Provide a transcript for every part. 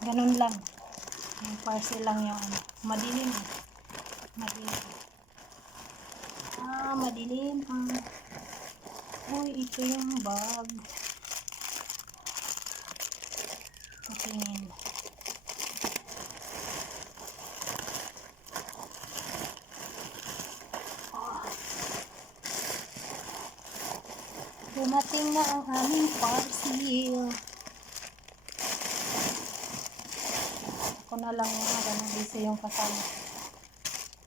Ganun lang. Yung parcel lang yung ano. Madilim. Madilim. Madilim. Uy, ito yung bag. Patingin. Dumating na ang aming parcel. Ako na lang yung ganun, busy yung kasama.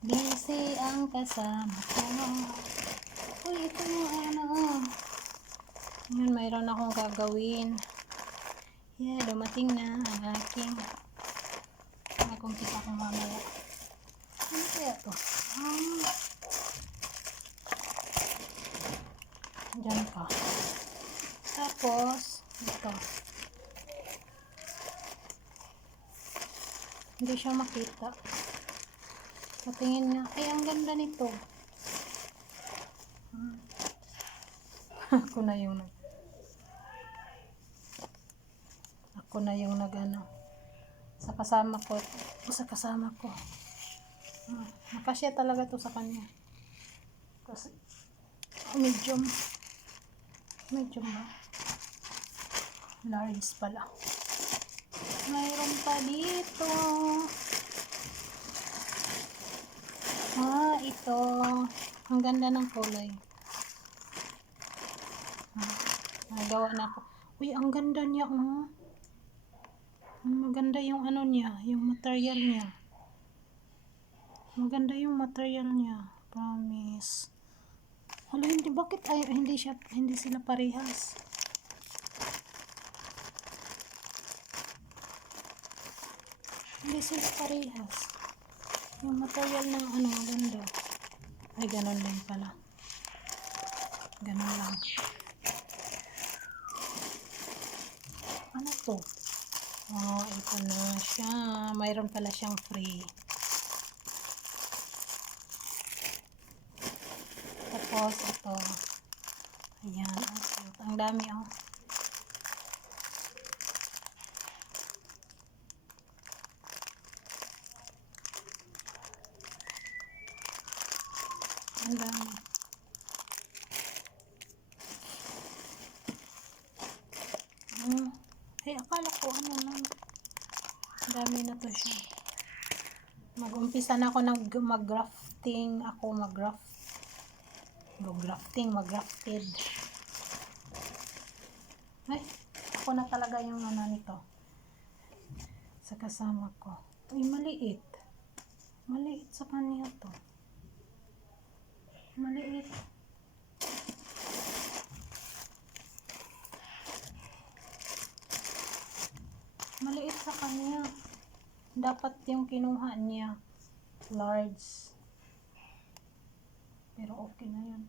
Busy ang kasama ko. Uy, ito yung ano. Ngayon, mayroon akong gagawin. Yeah, dumating na ang aking kung kita kong mamaya. Ano kaya to? Diyan ka. Tapos, ito. Hindi siya makita. Patingin nga. Ay, ang ganda nito. Ako na yung nag-ano. Sa kasama ko. Nakasya talaga to sa kanya. Kasi, medium ba? Large pala. Mayroon pa dito. Ito. Ang ganda ng kulay. Nagawa na ako. Uy, ang ganda niya, oh. Maganda yung ano niya, yung material niya. Maganda yung material niya. Promise. Hala, bakit hindi sila parehas? Hindi sila parehas. Yung material ng ano, maganda. Ay, ganun lang pala. Ganun lang. Ano to? Ito na siya. Mayroon pala siyang free. Tapos, ito. Ayan, ang cute. Ang dami, oh. Ang dami. Ay, akala ko ano lang. Ang dami na to siya. Mag-umpisa na ako mag-grafting. Mag-grafted. Ay, ako na talaga yung ano nito. Sa kasama ko. Ay, maliit. Maliit sa kanya to. Maliit. Maliit sa kanya. Dapat yung kinuha niya large. Pero okay na yun.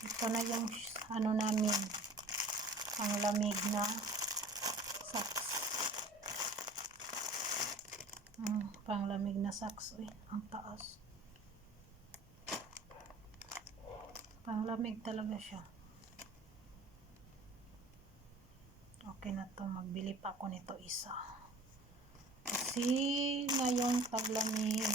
Ito na yung ano namin. Ang lamig na socks. Panglamig na socks. Uy, ang taas. Panglamig talaga siya. Okay na to. Magbili pa ako nito isa. Kasi ngayong taglamig.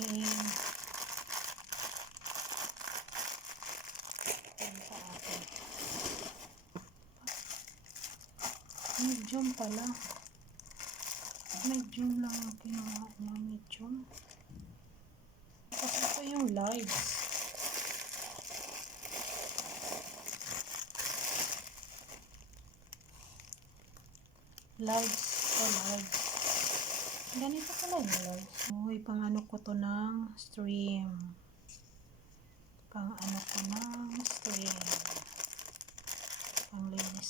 Medium pala. Medium lang ang kinuha niya. Medium. Kasi ito yung large. Large. Ganito pala yung large. Uy, pang-ano ko to ng stream. Panglinis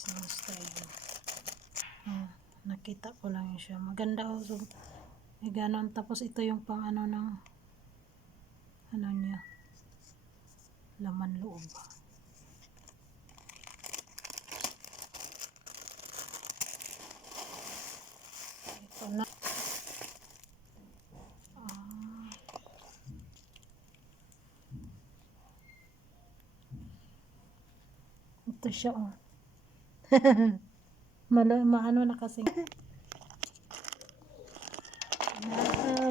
ng stream. Nakita ko lang siya. Maganda o. So, ganon. Tapos ito yung pang-ano ng ano niya. Laman loob. Ito na. Ito siya, oh. Maano na kasi.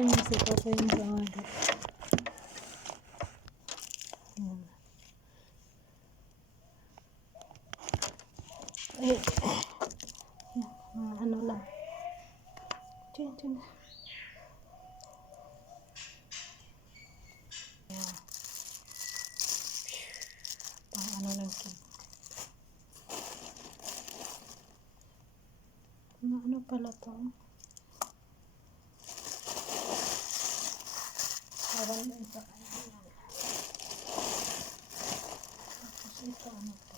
Musiko ko yung dagat. Yan. Eh, ano lang. Diyan. Yan. Pang ano lang cake. Ano pala to? Parang ito. Ayan. Tapos ito ano to?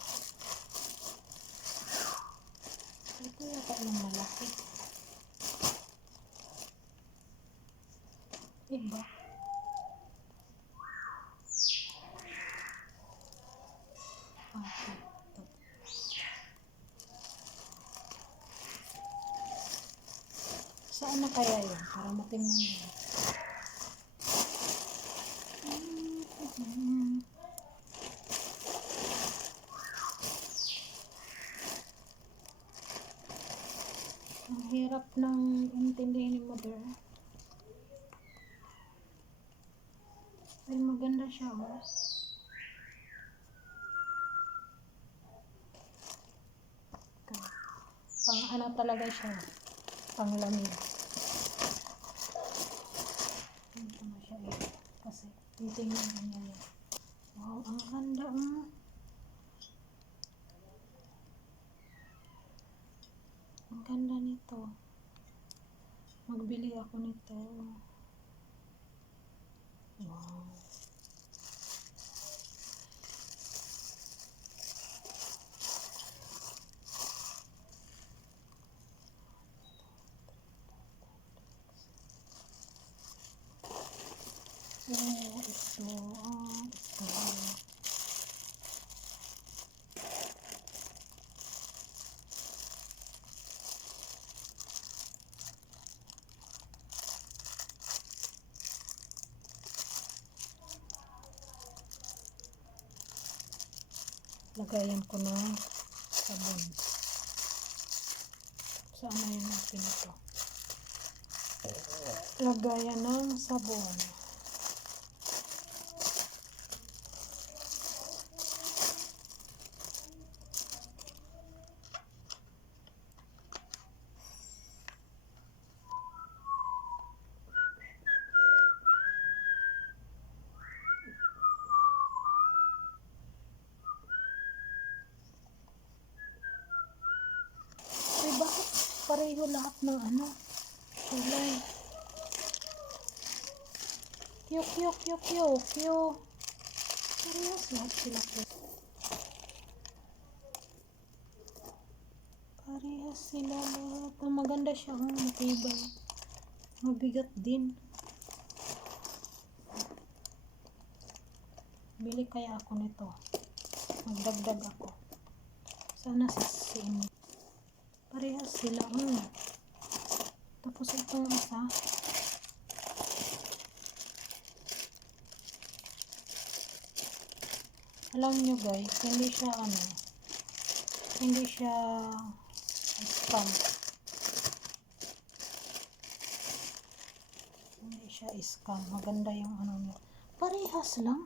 Ito yata yung malaki. Iba. Okay. Ito. Saan na kaya yun? Para matingnan yun. Ang hirap ng intindihin ni mother. Ay, maganda siya, oh. Pang ano talaga siya. Pang lamig. Ito na siya, eh. Kasi, titingnan niya yan. Wow, ang ganda, oh. Ang ganda nito. Magbili ako nito. Wow. Ito. Lagayan ko ng sabon. Saan na yun natin ito? Lagayan ng sabon. Ay, bakit pareho lahat ng ano? Kulay. Kyok. Parehas lahat sila po. Parehas sila lahat. Maganda siya. Matibay. Mabigat din. Bili kaya ako nito. Magdagdag ako. Sana sisiin. Parehas sila. Tapos itong isa. Alam nyo guys, hindi siya scam. Hindi siya scam. Maganda yung ano niya. Parehas lang.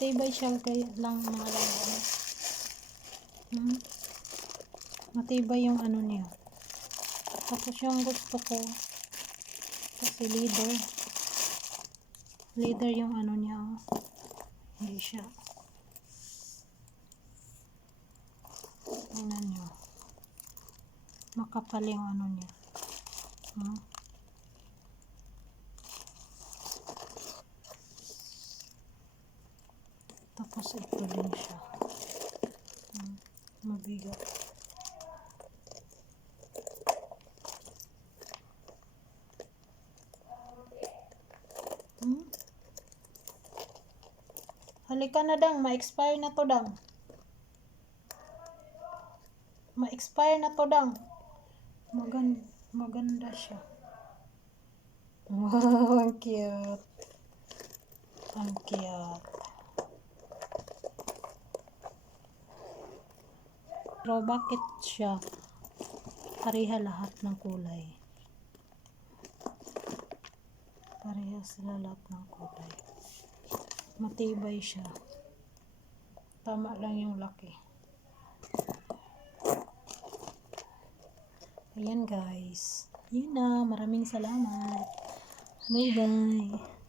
Matibay siya lang mga laban. Matibay yung ano niya. Tapos yung gusto ko kasi leather yung ano niya. Hindi siya. Tingnan nyo. Makapal yung ano niya. Tapos ito din siya. Mabigat. Halika na dang, ma-expire na to dang. Expire na to dang. Maganda siya. Wow, ang cute. Ang cute. Pero bakit siya pareha lahat ng kulay? Pareha sila lahat ng kulay. Matibay siya. Tama lang yung laki. Ayan guys. Yun na. Maraming salamat. Bye bye.